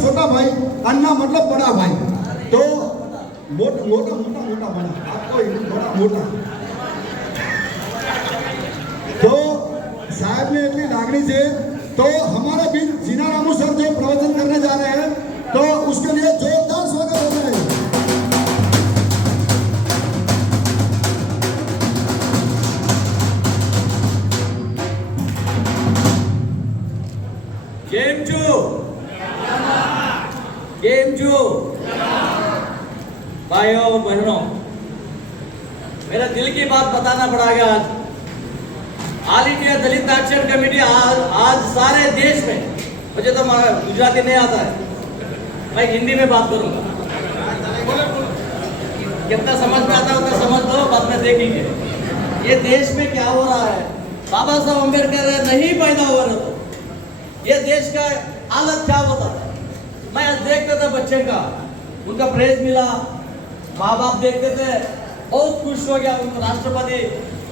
छोटा भाई, अन्ना मतलब बड़ा भाई। तो मोटा मोटा मोटा मोटा बना, आपको मोटा मोटा। तो साहब ने इतनी लागणी से, तो हमारे बीच जीना रामू सर जो प्रवचन करने जा रहे हैं, तो उसके लिए जोरदार स्वागत हो रहा है। गेम जो भाइयों और बहनों, मेरा दिल की बात बताना पड़ेगा। आज ऑल इंडिया दलित एक्शन कमेटी आज सारे देश में, मुझे तो गुजराती नहीं आता है, मैं हिंदी में बात करूंगा, कितना समझ में आता है उतना समझ लो, बाद में देखेंगे ये देश में क्या हो रहा है। बाबा साहब अम्बेडकर नहीं पैदा हो रहे तो ये देश का हालत क्या होता था। मैं आज देखता था बच्चे का, उनका प्रेज मिला, माँ बाप देखते थे, बहुत खुश हो गया, उनको राष्ट्रपति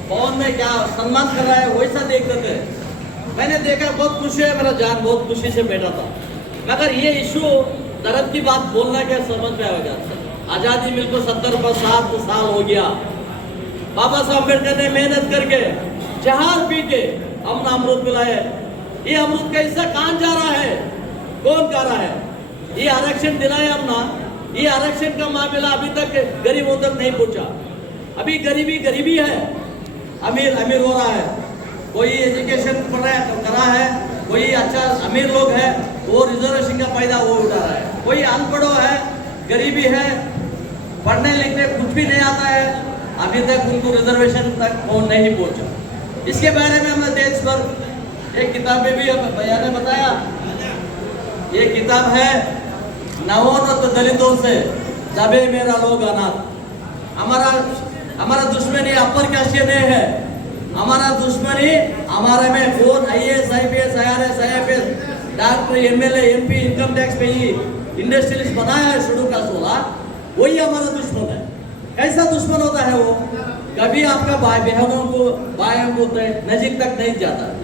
भवन में क्या सम्मान कर रहा है वैसा देखते थे। मैंने देखा बहुत खुशी है, मेरा जान बहुत खुशी से बैठा था। मगर ये इशू धर्म की बात बोलना क्या समझ में आएगा। आजादी मिलकर 70 साल हो गया। बाबा साहब अम्बेडकर ने मेहनत करके जहार पी के हमने अमृत पिलाए। ये अमृत का हिस्सा कहाँ जा रहा है, कौन कर रहा है? ये आरक्षण दिलाया हमने, ये आरक्षण का मामला अभी तक गरीबों तक नहीं पहुंचा। अभी गरीबी है, अमीर हो रहा है, कोई एजुकेशन करा है, कोई अच्छा अमीर लोग है वो रिजर्वेशन का फायदा वो उठा रहा है, कोई अनपढ़ो है, गरीबी है, पढ़ने लिखने कुछ भी नहीं आता है, अभी तक उनको रिजर्वेशन तक नहीं पहुंचा। इसके बारे में हमने देश भर एक किताब में भी भैया ने बताया, ये किताब है नवोन्नत दलितों से दबे मेरा लोग अनाथ। हमारा दुश्मनी अपर कास्ट नहीं है, हमारा दुश्मनी हमारे में कौन IAS IPS IRS IFS doctor MLA MP income tax पे ही इंडस्ट्रियलिस्ट बनाया है शेड्यूल कास्ट वाला, वही हमारा दुश्मन है। कैसा दुश्मन होता है वो? कभी आपका भाई बहनों को नजीक तक नहीं जाता,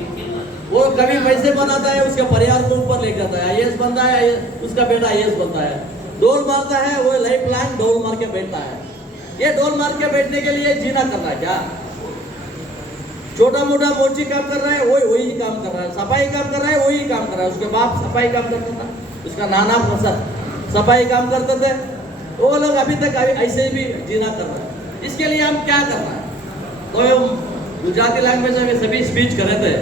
वो कभी पैसे बनाता है, उसके परिवार को ऊपर ले जाता है, IAS बनता है, उसका बेटा IAS बनता है, डोल मारता है, वो लाइफ लाइन डोल मार के बैठता है। ये डोल मार के बैठने के लिए जीना करना है क्या? छोटा मोटा मोची काम कर रहा है, वही काम कर रहा है, सफाई काम कर रहा है, वही काम कर रहा है। उसके बाप सफाई काम करता था, उसका नाना सफाई काम करते थे, वो लोग अभी तक ऐसे भी जीना कर रहे हैं। इसके लिए हम क्या करना है? तो गुजराती लैंग्वेज में सभी स्पीच कर रहे थे,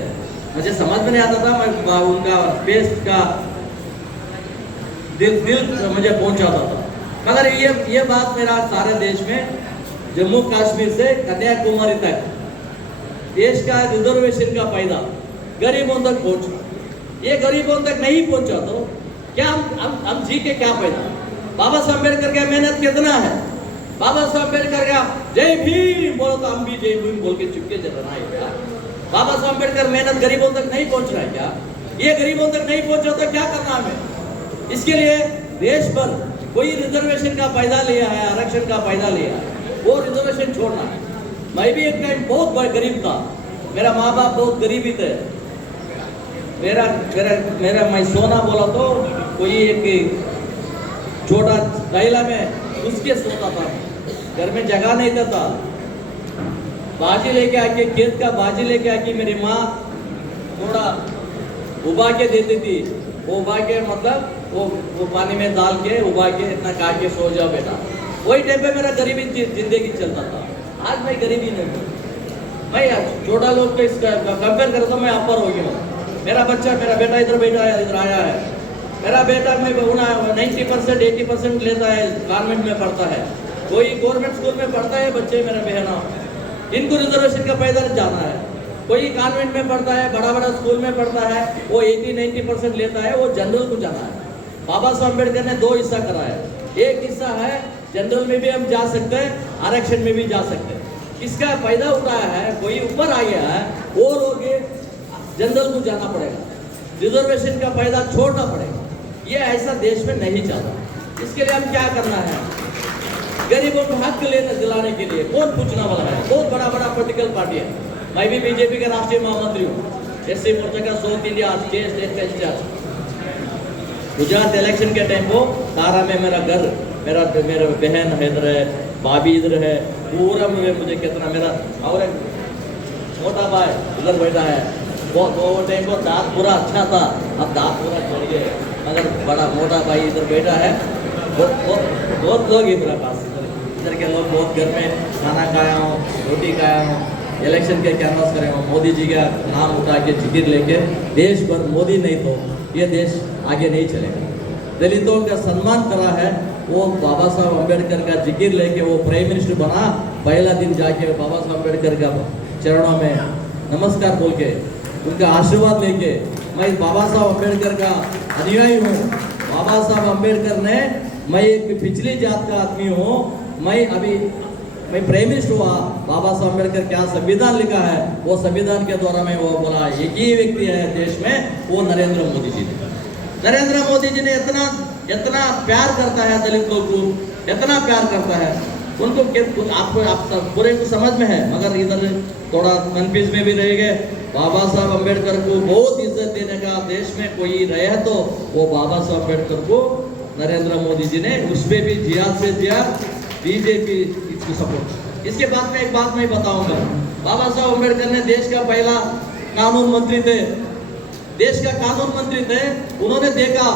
मुझे समझ में नहीं आता था, मैं उनका फेस का दिल मुझे पहुंचाता था। मगर ये बात मेरा सारे देश में, जम्मू कश्मीर से कन्याकुमारी तक देश का रिजर्वेशन का फायदा गरीबों तक पहुंचा। ये गरीबों तक नहीं पहुंचा तो क्या हम जी के क्या फायदा? बाबा साहब अम्बेडकर का मेहनत कितना है? बाबा साहब अम्बेडकर का जय भीम बोलो तो हम भी जय भीम बोल के चुपके चलना है क्या? बाबा साहब अम्बेडकर मेहनत गरीबों तक नहीं पहुंच रहा है क्या? ये गरीबों तक नहीं पहुंचा तो क्या करना हमें? इसके लिए देश भर कोई रिजर्वेशन का फायदा लिया है, आरक्षण का फायदा लिया है, वो रिजर्वेशन छोड़ना है। मैं भी एक टाइम बहुत गरीब था, मेरा माँ बाप बहुत गरीबी थे, मेरा मैं सोना बोला तो कोई एक छोटा थैला में उसके सोता था, घर में जगह नहीं था। बाजी लेके आके, खेत का बाजी लेके आके मेरी माँ थोड़ा उबा के देती थी, वो उबा के मतलब वो पानी में डाल के उबा के इतना खा के सो जाओ बेटा। वही टाइम पे मेरा गरीबी जिंदगी चलता था। आज मैं गरीबी नहीं हूँ, मैं छोटा लोग को इसका कंपेयर करता हूँ, मैं अपर हो गया हूँ। मेरा बेटा इधर बैठा है, इधर आया है। मेरा बेटा मैं 90% 80% लेता है, गवर्नमेंट में पढ़ता है, कोई गवर्नमेंट स्कूल में पढ़ता है बच्चे मेरा बहना, इनको रिजर्वेशन का फायदा जाना है। कोई कॉन्वेंट में पढ़ता है, बड़ा स्कूल में पढ़ता है, वो 80-90% लेता है, वो जनरल को जाना है। बाबा साहब अम्बेडकर ने 2 हिस्सा करा है, एक हिस्सा है जनरल में भी हम जा सकते हैं, आरक्षण में भी जा सकते हैं। किसका फायदा उठाया है, कोई ऊपर आ गया है, वो लोग जनरल को जाना पड़ेगा, रिजर्वेशन का फायदा छोड़ना पड़ेगा। ये ऐसा देश में नहीं चलता। इसके लिए हम क्या करना है? गरीबों को हक दिलाने के लिए कौन पूछना वाला है? बहुत बड़ा पॉलिटिकल पार्टी है। मैं भी बीजेपी का राष्ट्रीय महामंत्री हूँ, SC मोर्चा का साउथ इंडिया स्टेट का इंचार्ज। गुजरात इलेक्शन के टाइम को तारा में मेरा घर, मेरा मेरा बहन है इधर है, भाभी इधर है, पूरा मुझे कितना मेरा और एक मोटा भाई इधर बैठा है। वो टाइम को दांत पूरा अच्छा था, अब दांत पूरा चढ़ गए, मगर बड़ा मोटा भाई इधर बैठा है। बहुत लोग ही मेरे पास इधर के लोग बहुत घर में खाना खाया हूँ, रोटी खाया हूँ, इलेक्शन के कैनवास करे हूँ, मोदी जी का नाम उठा के जिक्र लेके देश भर मोदी नहीं तो ये देश आगे नहीं चलेगा। दलितों का सम्मान करा है, वो बाबा साहब अम्बेडकर का जिक्र लेके वो प्राइम मिनिस्टर बना। पहला दिन जाके बाबा साहब अम्बेडकर का चरणों में नमस्कार बोल के उनका आशीर्वाद लेके, मैं बाबा साहब अम्बेडकर का अनुयायी हूँ। बाबा साहब अम्बेडकर ने, मैं एक पिछली जात का आदमी हूँ, मैं प्राइम मिनिस्टर हुआ, बाबा साहब अम्बेडकर क्या संविधान लिखा है, वो संविधान के द्वारा मैं वो बोला, एक ही व्यक्ति है देश में, वो नरेंद्र मोदी जी। नरेंद्र मोदी जी ने इतना प्यार करता है दलित लोग को, इतना प्यार करता है उनको। आपको पूरे को समझ में है, मगर इधर थोड़ा कंफ्यूज में भी रह गए। बाबा साहब अम्बेडकर को बहुत इज्जत देने का देश में कोई रहे तो वो बाबा साहब अम्बेडकर को नरेंद्र मोदी जी ने उस पर भी जिया से जिया, बीजेपी इसको सपोर्ट। इसके बाद में एक बात मैं बताऊंगा, बाबा साहब अम्बेडकर ने देश का पहला कानून मंत्री थे, देश का कानून मंत्री थे। उन्होंने देखा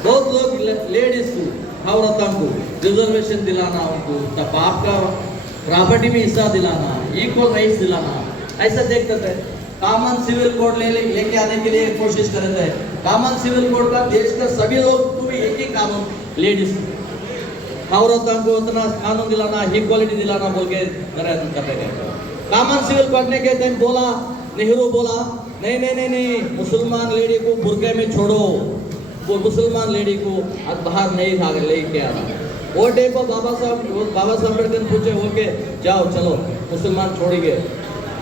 बहुत लोग लेडीज को, औरतों को रिजर्वेशन दिलाना, उनको तब आपका प्रॉपर्टी में हिस्सा दिलाना, इक्वल राइट्स दिलाना, ऐसा देखते थे। कॉमन सिविल कोड लेके आने के लिए कोशिश कर रहे थे। कॉमन सिविल कोड का देश का सभी लोग को भी एक ही कानून, लेडीज औरतों को उतना कानून दिलाना, इक्वालिटी दिलाना बोल के प्रयत्न कर रहे थे। कॉमन सिविल करने के टाइम बोला, नेहरू बोला नहीं नहीं नहीं नहीं, मुसलमान लेडी को बुरके में छोड़ो, वो मुसलमान लेडी को बाहर नहीं भाग लेके आना। वो टाइम पर बाबा साहब अम्बेडकर पूछे होके जाओ चलो मुसलमान छोड़ेंगे।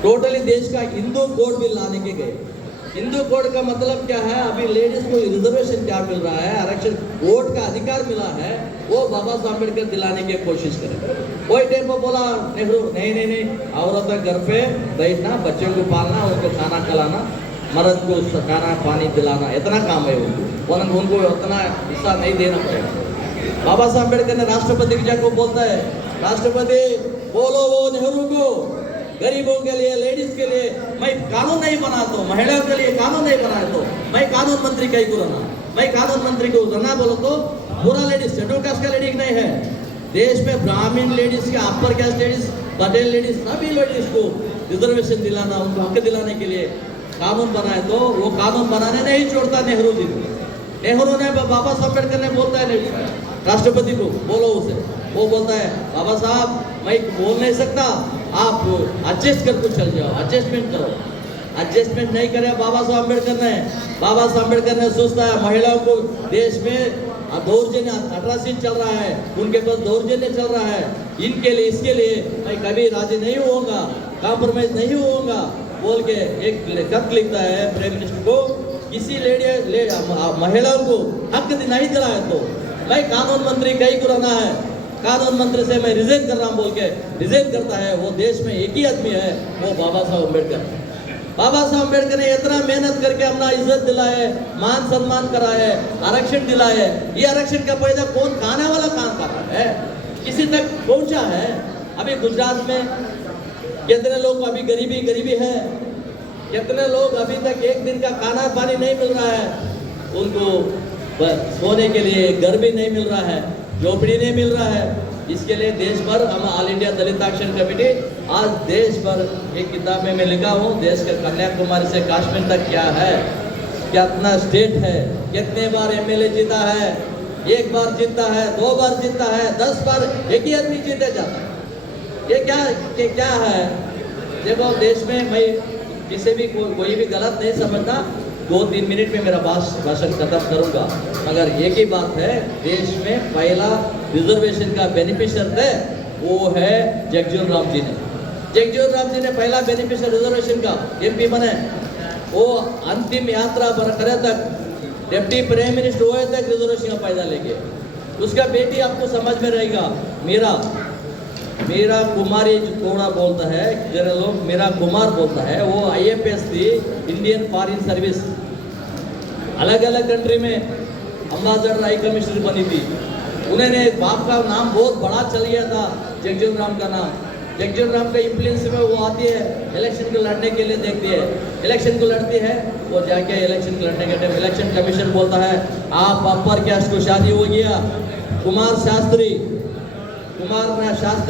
टोटली देश का हिंदू कोड भी लाने के गए। हिंदू कोड का मतलब क्या है, अभी लेडीज को रिजर्वेशन क्या मिल रहा है, आरक्षण वोट का अधिकार मिला है, वो बाबा साहब अम्बेडकर दिलाने की कोशिश करें। कोई टाइम पर बोला नेहरू नहीं नहीं नहीं, औरत घर पे बैठना, बच्चों को पालना, उनको खाना खिलाना, मर्द को खाना पानी दिलाना, इतना काम है उनको उतना हिस्सा नहीं देना पड़ेगा। बाबा साहब अम्बेडकर ने राष्ट्रपति को बोलता है, राष्ट्रपति बोलो वो नेहरू को, गरीबों के लिए, लेडीज के लिए मैं कानून नहीं बना तो, महिलाओं के लिए कानून नहीं बनाए तो मैं कानून मंत्री कहीं को रहना, मैं कानून मंत्री को रहना बोलो तो पूरा लेडीज, शेड्यूल कास्ट का लेडीज नहीं है, देश में ब्राह्मण लेडीज के, upper caste ladies, Patel ladies, सभी लेडीज को रिजर्वेशन दिलाना, उनको हक दिलाने के लिए कानून बनाए। तो वो कानून बनाने नहीं छोड़ता नेहरू जी को। नेहरू ने, बाबा साहब अम्बेडकर ने बोलता है राष्ट्रपति को, बोलो उसे, वो बोलता है बाबा साहब मैं बोल नहीं सकता, आप एडजस्ट करके चल जाओ, एडजस्टमेंट करो। एडजस्टमेंट नहीं करे बाबा साहब अम्बेडकर ने। बाबा साहब अम्बेडकर ने सोचता है महिलाओं को देश में दौर्जन्य, अट्रॉसिटी चल रहा है, उनके पास दौर्जन्य चल रहा है, इनके लिए, इसके लिए मैं कभी राजी नहीं होऊंगा, कॉम्प्रोमाइज नहीं होऊंगा बोल के एक खत लिखता है प्राइम मिनिस्टर को। किसी महिलाओं को हक नहीं दिलाए तो मैं कानून मंत्री कहीं को रहना है, कानून मंत्री से मैं रिजाइन कर रहा हूं बोल के रिजाइन करता है। वो देश में एक ही आदमी है, वो बाबा साहब अम्बेडकर। बाबा साहब अम्बेडकर ने इतना मेहनत करके अपना इज्जत दिलाए, मान सम्मान कराए, आरक्षण दिलाए। ये आरक्षण का पैदा कौन खाने वाला काम कर रहा है, किसी तक पहुंचा है? अभी गुजरात में कितने लोग अभी गरीबी है, कितने लोग अभी तक एक दिन का खाना पानी नहीं मिल रहा है, उनको सोने के लिए घर भी नहीं मिल रहा है, झोपड़ी नहीं मिल रहा है। इसके लिए देश भर हम ऑल इंडिया दलित एक्शन कमेटी आज देश भर एक किताब में मैं लिखा हूँ, देश के कन्याकुमारी से कश्मीर तक क्या है, कितना स्टेट है, कितने बार एमएलए जीता है, एक बार जीता है, 2 बार जीता है, 10 बार एक ही आदमी जीते जाता है। ये क्या है? देखो देश में मैं किसी भी कोई भी गलत नहीं समझता, 2-3 मिनट में मेरा भाषण खत्म करूंगा, मगर एक ही बात है, देश में पहला रिजर्वेशन का बेनिफिशियर थे वो है जगजीवन राम जी ने। जगजीवन राम जी ने पहला बेनिफिशियर रिजर्वेशन का एमपी बने, वो अंतिम यात्रा करे तक, डिप्टी प्राइम मिनिस्टर हुए तक रिजर्वेशन का फायदा लेके। उसका बेटी आपको समझ में रहेगा, मीरा कुमारी थोड़ा बोलता है, जरा लोग मीरा कुमार बोलता है, वो IAPS थी, इंडियन फॉरेन सर्विस। अलग अलग कंट्री में अम्बासडर हाई कमिश्नर बनी थी। उन्होंने बाप का नाम बहुत बड़ा चल गया था, जगजीवन राम का नाम। जगजीवन राम का इन्फ्लुएंस में वो आती है, इलेक्शन को लड़ने के लिए देखती है, इलेक्शन को लड़ती है, वो जाके इलेक्शन को लड़ने के टाइम इलेक्शन कमीशन बोलता है आप अपर कास्ट को शादी हो गया, कुमार शास्त्री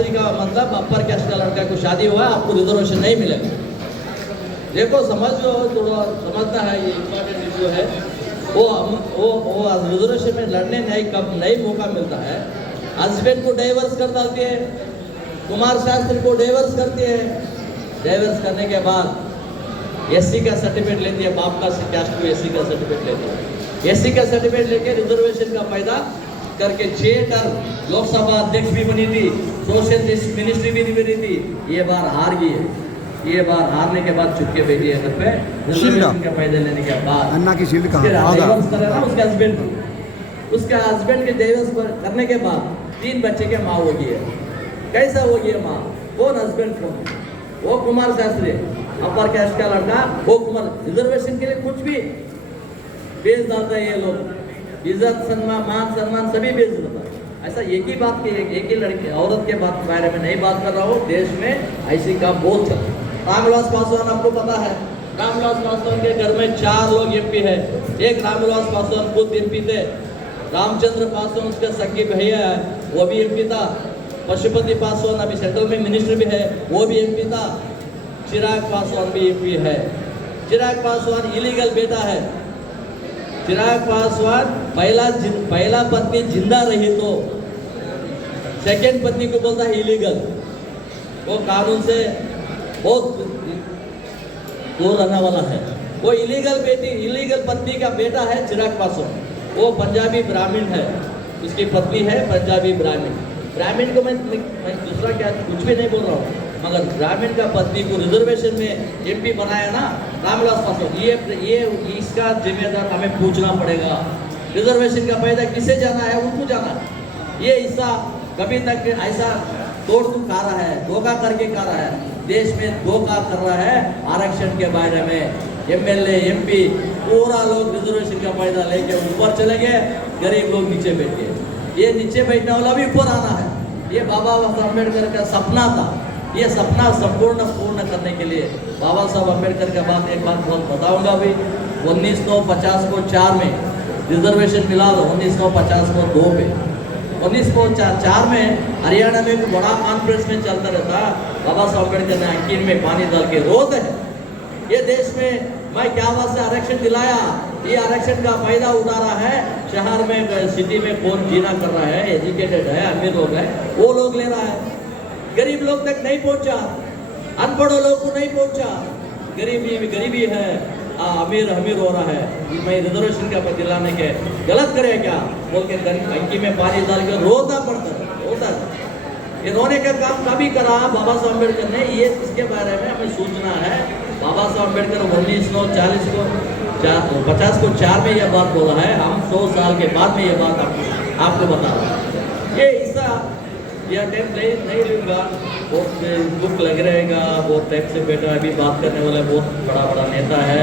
का मतलब अपर कास्ट का लड़का को शादी हुआ, आपको रिजर्वेशन नहीं मिलेगा। देखो समझो, थोड़ा समझना है, ये इम्पोर्टेंट इशू है। वो रिजर्वेशन में लड़ने नहीं मौका मिलता है, हस्बैंड को डाइवर्स कर डालती है, कुमार शास्त्री को डाइवर्स करती है। डाइवर्स करने के बाद एससी का सर्टिफिकेट लेती है, बाप का कास्ट को एससी का सर्टिफिकेट लेती है। एससी का सर्टिफिकेट लेके रिजर्वेशन का फायदा करके 6 टर्म लोकसभा अध्यक्ष भी बनी थी, सोशल मिनिस्ट्री भी बनी थी। ये बार हार गई है। ये बार हारने के बाद चुपके बैठी है घर पे, रिजर्वेशन का फायदा लेने के बाद अन्ना की शील्ड कहाँ डाइवर्स करे ना उसके हस्बैंड के डाइवर्स करने के बाद 3 बच्चे के माँ हो गई है। कैसा हो गई है माँ? कौन हस्बैंड कौन? वो कुमार शास्त्री, अपर कास्ट का लड़का, वो कुमार। रिजर्वेशन के लिए कुछ भी बेच डालता है ये लोग, इज्जत सम्मान मान सम्मान सभी बेच देता है। ऐसा एक ही बात की, एक ही लड़की औरत के बात के बारे में नहीं बात कर रहा हूँ, देश में ऐसी काम बहुत चल। रामविलास पासवान आपको पता है, रामविलास पासवान के घर में 4 लोग एमपी है। एक रामविलास पासवान खुद एमपी थे, रामचंद्र पासवान उसके सगे भैया है, वो भी एमपी था। पशुपति पासवान अभी सेंट्रल में मिनिस्टर भी है, वो भी एमपी था। चिराग पासवान भी एमपी है। चिराग पासवान इलीगल बेटा है। चिराग पासवान पहला पत्नी जिंदा रही तो सेकंड पत्नी को बोलता है इलीगल। वो कानून से बहुत दूर रहने वाला है। वो इलीगल पत्नी का बेटा है चिराग पासवान। वो पंजाबी ब्राह्मण है, उसकी पत्नी है पंजाबी ब्राह्मण को मैं दूसरा क्या कुछ भी नहीं बोल रहा हूँ, मगर ब्राह्मण का पत्नी को रिजर्वेशन में एमपी बनाया ना रामविलास पासवान, ये इसका जिम्मेदार हमें पूछना पड़ेगा। रिजर्वेशन का फायदा किसे जाना है? उनको जाना है। ये हिस्सा कभी तक ऐसा तोड़ खा रहा है, धोखा करके खा रहा है, देश में धोखा कर रहा है। आरक्षण के बारे में एमएलए एमपी पूरा लोग रिजर्वेशन का फायदा लेके ऊपर चले गए, गरीब लोग नीचे बैठ गए। ये नीचे बैठने वाला भी ऊपर आना है। ये बाबा साहब अम्बेडकर का सपना था। ये सपना पूर्ण करने के लिए बाबा साहब अम्बेडकर के बाद एक बात बहुत बताऊंगा भी। 1950 को 4 में रिजर्वेशन मिला, 1950 को 2 पे, 1904 में हरियाणा में एक बड़ा कॉन्फ्रेंस में चलता रहता। बाबा साहब अम्बेडकर ने आंखी में पानी डाल के रोते हैं, ये देश में मैं क्या बात से आरक्षण दिलाया, ये आरक्षण का फायदा उठा रहा है। शहर में सिटी में कौन जीना कर रहा है, एजुकेटेड है, अमीर लोग है, वो लोग ले रहा है। गरीब लोग तक नहीं पहुंचा, अनपढ़ों लोग को नहीं पहुंचा। गरीबी है, अमीर हो रहा है। मैं रिजर्वेशन का दिलाने के गलत करे क्या बोल के टंकी में पानी डाल के रोता पड़ता है। ये रोने का काम कभी करा बाबा साहब अम्बेडकर ने, ये इसके बारे में हमें सोचना है। बाबा साहब अम्बेडकर 1950 को 4 में यह बात बोला है। हम 100 साल के बाद में ये बात आपको बता रहा हूँ। ये हिस्सा यह टाइम नहीं लूँगा, बहुत दुख लग रहेगा। बहुत टाइम से बेटा अभी बात करने वाला बहुत बड़ा नेता है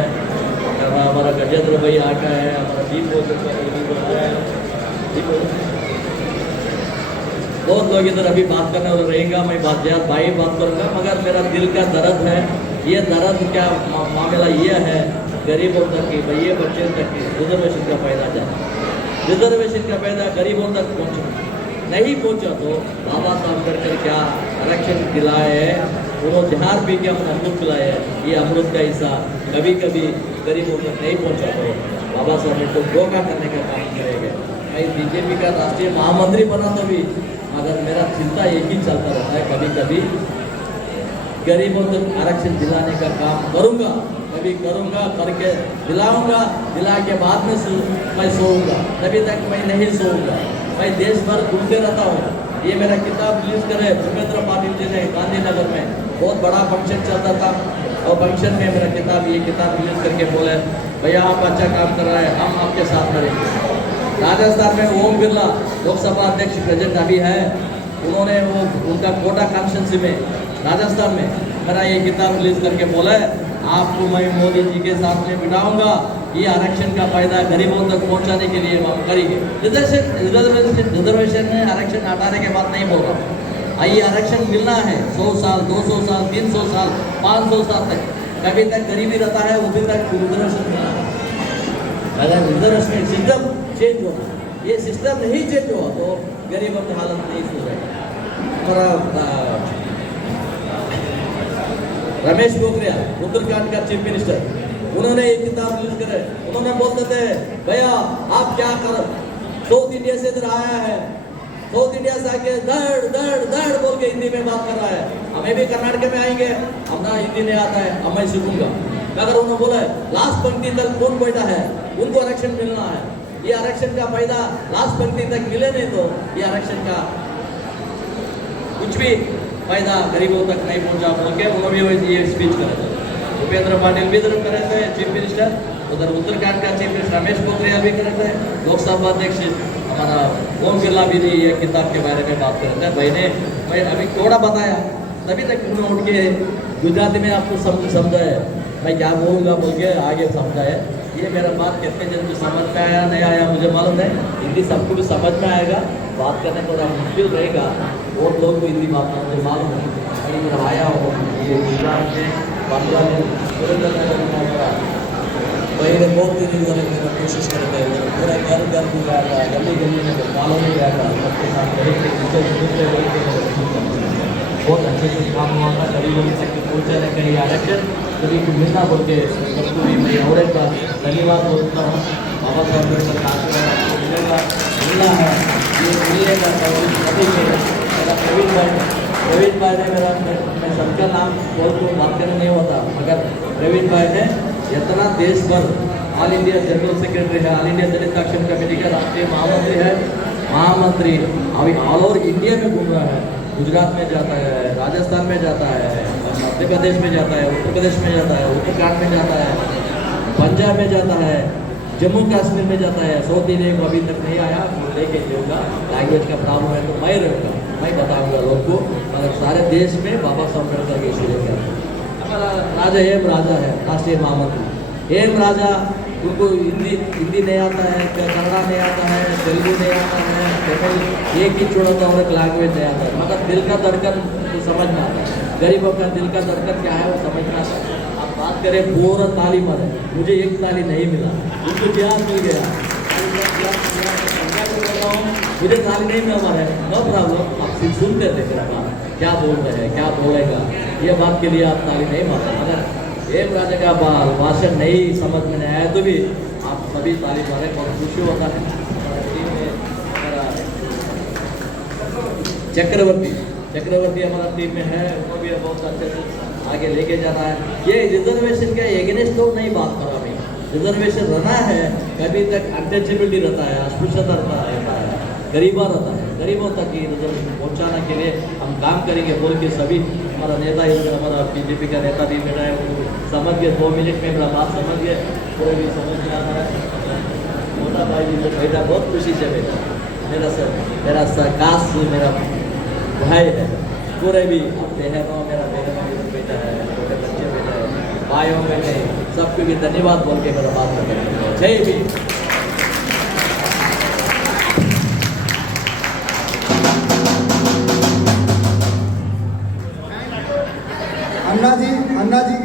हमारा गजेंद्र भाई आका है, हमारा दीप बहुत लोग इधर अभी बात करने वाला रहेगा। मैं बात करूँगा, मगर मेरा दिल का दर्द है। ये दर्द क्या मामला ये है, गरीबों तक की भैया बच्चे तक की रिजर्वेशन का फायदा जाए। रिजर्वेशन का फायदा गरीबों तक नहीं पहुंचा तो बाबा साहब अम्बेडकर क्या आरक्षण दिलाए हैं, उन्होंने जहार पी के हम अमृत पिलाए हैं। ये अमृत का हिस्सा कभी गरीबों तक नहीं पहुंचा तो बाबा साहब ने तो धोखा करने का काम करेंगे। मैं बीजेपी का राष्ट्रीय महामंत्री बना तो भी, मगर मेरा चिंता एक ही चलता रहता है, कभी गरीबों तक आरक्षण दिलाने का काम करूँगा, करके दिलाऊंगा। दिला के बाद में मैं सोऊंगा, तभी तक मैं नहीं सोऊंगा। मैं देश भर घूमते रहता हूँ। ये मेरा किताब रिलीज करे भूपेंद्र पाटिल जी ने गांधीनगर में, बहुत बड़ा फंक्शन चलता था, और फंक्शन में मेरा ये किताब रिलीज करके बोले भैया आप अच्छा काम कर रहे हैं, हम आपके साथ करेंगे। राजस्थान में ओम बिरला लोकसभा अध्यक्ष प्रेजेंट अभी है, उन्होंने उनका कोटा कॉन्स्टिट्यूंसी में राजस्थान में मेरा ये किताब रिलीज करके बोला है आपको मैं मोदी जी के साथ में बिठाऊंगा ये आरक्षण का फायदा गरीबों तक पहुंचाने के लिए हम करेंगे। रिजर्वेशन में आरक्षण हटाने के बाद नहीं बोल रहा, ये आरक्षण मिलना है 100 साल, 200 साल, 300 साल, 500 साल तक। कभी तक गरीबी रहता है उसी तक रिजर्वेशन मिलना है। अगर रिजर्वेशन सिस्टम चेंज होगा, ये सिस्टम नहीं चेंज हुआ तो गरीबों की हालत नहीं सुधरेगी। हमारा रमेश पोखरियाल उत्तराखंड का चीफ मिनिस्टर, उन्होंने एक किताब रिलीज करे, उन्होंने बोलते थे भैया आप क्या कर, साउथ इंडिया से इधर आया है, साउथ इंडिया से आके दड़ दड़ दड़ बोल के हिंदी में बात कर रहा है, हमें भी कर्नाटक में आएंगे, हमारा हिंदी नहीं आता है, अब मैं सीखूंगा। अगर उन्होंने बोला है लास्ट पंक्ति तक कौन बैठा है उनको आरक्षण मिलना है, ये आरक्षण का फायदा लास्ट पंक्ति तक मिले नहीं तो ये आरक्षण का कुछ भी फायदा गरीबों तक नहीं पहुंचा बोल के उन्होंने ये स्पीच करे थे। भूपेंद्र पाटिल भी इधर करे थे चीफ मिनिस्टर, उधर उत्तराखंड का चीफ मिनिस्टर रमेश पोखरियाल भी करे थे, लोकसभा अध्यक्ष हमारा ओम बिरला भी ये किताब के बारे में बात कर रहे थे। भाई ने मैं अभी थोड़ा बताया, तभी तक उन्होंने उठ के गुजराती में आपको समझाया, मैं क्या बोलूँगा बोल के आगे समझाया। ये मेरा बात कितने जन को समझ में आया नहीं आया मुझे मालूम है, हिंदी सबको भी समझ में आएगा, बात करने थोड़ा मुश्किल रहेगा, और लोग को हिंदी बात करना मुझे मालूम है। मैं आया हूँ ये गुजरात में 15 दिन पहले बहुत दिन मेरा कोशिश करते हैं, पूरा घर घर भी रहेगा, गली गली में मालूम नहीं रहेगा, सबके साथ बहुत अच्छे से काम हुआ था। गरीबों तक पहुँचाने का ये आरक्षण गरीब को मिलना बोल के सबको भी मैं और एक बार धन्यवाद बोलता हूँ। बाबा साहब अम्बेडकर का आशीर्वाद आपको मिलेगा, मिलना है, ये मिलेगा अभी मेरा प्रवीण भाई ने मेरा, मैं सबका नाम बोल को बात करने नहीं होता, मगर प्रवीण भाई ने इतना देश भर ऑल इंडिया जनरल सेक्रेटरी है, ऑल इंडिया दलित एक्शन कमेटी का राष्ट्रीय महामंत्री है, महामंत्री अभी ऑल ओवर इंडिया में घूम रहा है, गुजरात में जाता है, राजस्थान में जाता है, मध्य प्रदेश में जाता है, उत्तर प्रदेश में जाता है, उत्तराखंड में जाता है, पंजाब में जाता है, जम्मू कश्मीर में जाता है। साउथ इंडिया को अभी तक नहीं आया, वो लेके जाऊँगा, लैंग्वेज का प्रॉब्लम है तो मैं रहूँगा, मैं बताऊँगा लोग को, मतलब सारे देश में बाबा साहब अम्बेडकर के इशू लेकर। हमारा राजा हेम राजा है, राष्ट्रीय महामंत्री हेम राजा, उनको हिंदी नहीं आता है, कन्नड़ा नहीं आता है, तेलुगु नहीं आता है, तमिल एक ही छोड़ा था और एक लैंग्वेज नहीं आता है, मगर दिल का धड़कन तो समझ में आता है, गरीबों का दिल का धड़कन क्या है वो समझ में आता है। आप बात करें पूरा ताली मारे, मुझे एक ताली नहीं मिला, उनको प्यार मिल गया, मुझे ताली नहीं मिला है, नो प्रॉब्लम, आप सिर्फ सुनते थे मेरा बात क्या बोल रहे हैं, क्या बोलेगा, ये बात के लिए आप ताली नहीं मारते। मगर एक राजा का भाषण नहीं समझ में नहीं आया तो भी आप सभी ताली मारे, बहुत खुशी होता है। चक्रवर्ती हमारा टीम में है, वो भी बहुत अच्छे से आगे लेके जाना है। ये रिजर्वेशन के एगेंस्ट तो नहीं बात कर रहा मैं, रिजर्वेशन रहना है, कभी तक अनटचेबिलिटी रहता है, अस्पृश्यता रहता है, गरीबा रहता है, गरीबों तक ये रिजर्वेशन पहुँचाने के लिए हम काम करेंगे बोल के सभी हमारा नेता इधर, हमारा बीजेपी का नेता भी बैठा है, वो समझ गए, 2 मिनट में मेरा बात समझ गए, पूरे भी समझ में आता है। मोटा भाई जी जो बैठा बहुत खुशी से बैठा, मेरा काश मेरा भाई है, पूरे भी बहनों मेरा बहनों भी बेटा है, छोटे बच्चे बेटा है, भाइयों बेटे सबको भी धन्यवाद बोल के मेरा बात करते। जय भी अन्ना जी